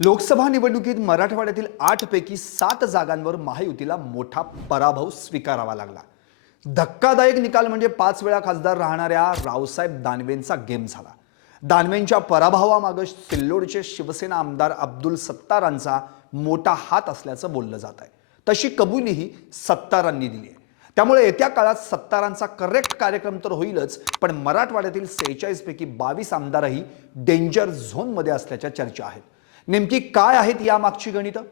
लोकसभा निवडणुकीत मराठवाड्यातील आठ पैकी सात जागांवर महायुतीला मोठा पराभव स्वीकारावा लागला. धक्कादायक निकाल म्हणजे पाच वेळा खासदार राहणाऱ्या रावसाहेब दानवेंचा गेम झाला. दानवेंच्या पराभवामागं सिल्लोडचे शिवसेना आमदार अब्दुल सत्तारांचा मोठा हात असल्याचं बोललं जात आहे. तशी कबुलीही सत्तारांनी दिली आहे. त्यामुळे येत्या काळात सत्तारांचा करेक्ट कार्यक्रम तर होईलच पण मराठवाड्यातील सेहेचाळीस पैकी बावीस आमदारही डेंजर झोनमध्ये असल्याच्या चर्चा आहेत. नेमकी काय आहेत यामागची गणितं?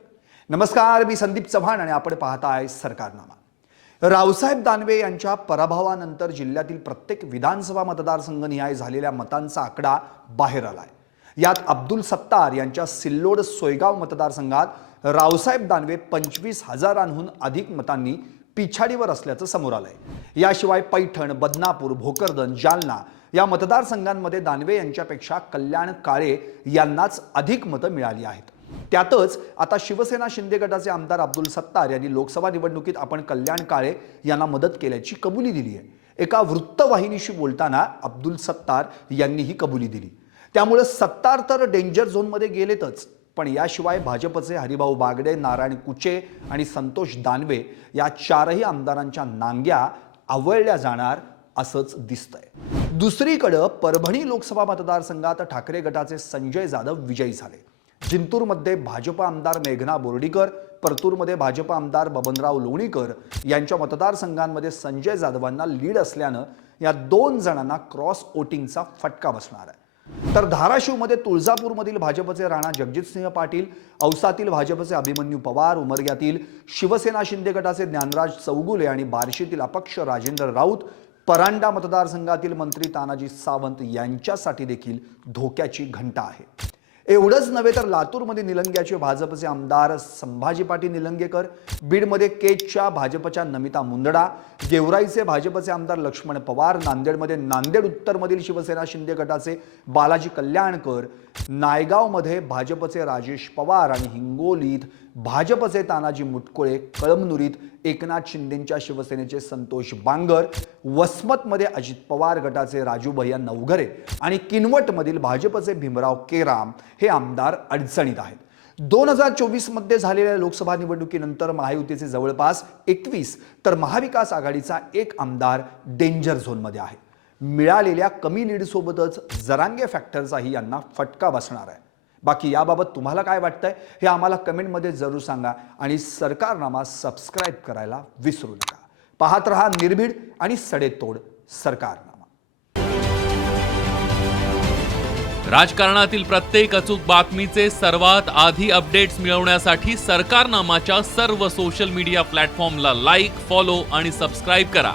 नमस्कार मी संदीप चव्हाण आणि आपण पाहताय सरकारनामा. रावसाहेब दानवे यांच्या पराभवानंतर जिल्ह्यातील प्रत्येक विधानसभा मतदारसंघनिहाय झालेल्या मतांचा आकडा बाहेर आलाय. यात अब्दुल सत्तार यांच्या सिल्लोड सोयगाव मतदारसंघात रावसाहेब दानवे पंचवीस हजारांहून अधिक मतांनी पिछाडीवर असल्याचं समोर आलंय. याशिवाय पैठण बदनापूर भोकरदन जालना या मतदारसंघांमध्ये दानवे यांच्यापेक्षा कल्याण काळे यांनाच अधिक मतं मिळाली आहेत. त्यातच आता शिवसेना शिंदे गटाचे आमदार अब्दुल सत्तार यांनी लोकसभा निवडणुकीत आपण कल्याण काळे यांना मदत केल्याची कबुली दिली आहे. एका वृत्तवाहिनीशी बोलताना अब्दुल सत्तार यांनी ही कबुली दिली. त्यामुळे सत्तार तर डेंजर झोनमध्ये गेलेतच पण याशिवाय भाजपचे हरिभाऊ बागडे नारायण कुचे आणि संतोष दानवे या चारही आमदारांच्या नांग्या आवळल्या जाणार असंच दिसतंय. दुसरीकडं परभणी लोकसभा मतदारसंघात ठाकरे गटाचे संजय जाधव विजयी झाले. जिंतूरमध्ये भाजप आमदार मेघना बोर्डीकर परतूरमध्ये भाजप आमदार बबनराव लोणीकर यांच्या मतदारसंघांमध्ये संजय जाधवांना लीड असल्यानं या दोन जणांना क्रॉस वोटिंगचा फटका बसणार आहे. तर धाराशिवमध्ये तुळजापूरमधील भाजपचे राणा जगजितसिंह पाटील औसातील भाजपचे अभिमन्यू पवार उमरग्यातील शिवसेना शिंदे गटाचे ज्ञानराज चौगुले आणि बार्शीतील अपक्ष राजेंद्र राऊत परांडा मतदारसंघातील मंत्री तानाजी सावंत यांच्यासाठी देखील धोक्याची घंटा आहे. एवढंच नव्हे तर लातूरमध्ये निलंग्याचे भाजपचे आमदार संभाजी पाटील निलंगेकर बीडमध्ये केजच्या भाजपच्या नमिता मुंदडा गेवराईचे भाजपचे आमदार लक्ष्मण पवार नांदेडमध्ये नांदेड उत्तरमधील शिवसेना शिंदे गटाचे बालाजी कल्याणकर नायगावमध्ये भाजपचे राजेश पवार आणि हिंगोलीत भाजपचे तानाजी मुटकुळे कळमनुरीत एकनाथ शिंदेंच्या शिवसेनेचे संतोष बांगर वसमतमध्ये अजित पवार गटाचे राजू भैया नवघरे आणि किनवटमधील भाजपचे भीमराव केराम हे आमदार अडचणीत आहेत. दोन हजार चोवीसमध्ये झालेल्या लोकसभा निवडणुकीनंतर महायुतीचे जवळपास एकवीस तर महाविकास आघाडीचा एक आमदार डेंजर झोनमध्ये आहे. मिळालेल्या कमी लीडसोबतच जरांगे फॅक्टरचाही यांना फटका बसणार आहे. बाकी याबाबत तुम्हाला काय वाटतंय हे आम्हाला कमेंटमध्ये जरूर सांगा आणि सरकारनामा सबस्क्राईब करायला विसरू नका. पाहत रहा निर्भीड आणि सडेतोड सरकारनामा. राजकारणातील प्रत्येक अचूक बातमीचे सर्वात आधी अपडेट्स मिळवण्यासाठी सरकारनामाच्या सर्व सोशल मीडिया प्लॅटफॉर्मला लाईक फॉलो आणि सबस्क्राईब करा.